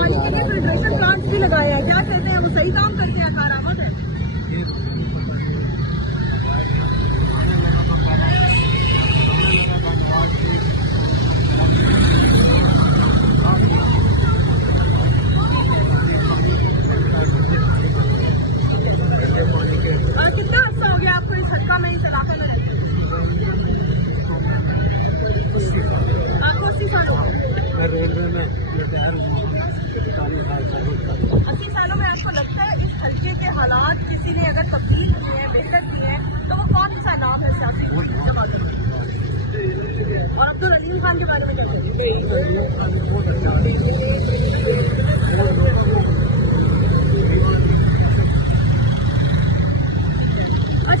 पानी के filtration plant भी लगाए हैं, क्या कहते हैं वो सही काम करते हैं? कारामत है। कितना अर्सा हो गया आपको इस हल्का में, इस इलाके में रहते? आपको 80 साल हो गए? 80 सालों में आपको लगता है इस हल्के के हालात किसी ने अगर तब्दील किए हैं, बेहतर किए हैं, तो वो कौन सा नाम है सियासी जमात? और अब्दुल अजीम खान के बारे में क्या कहते हैं?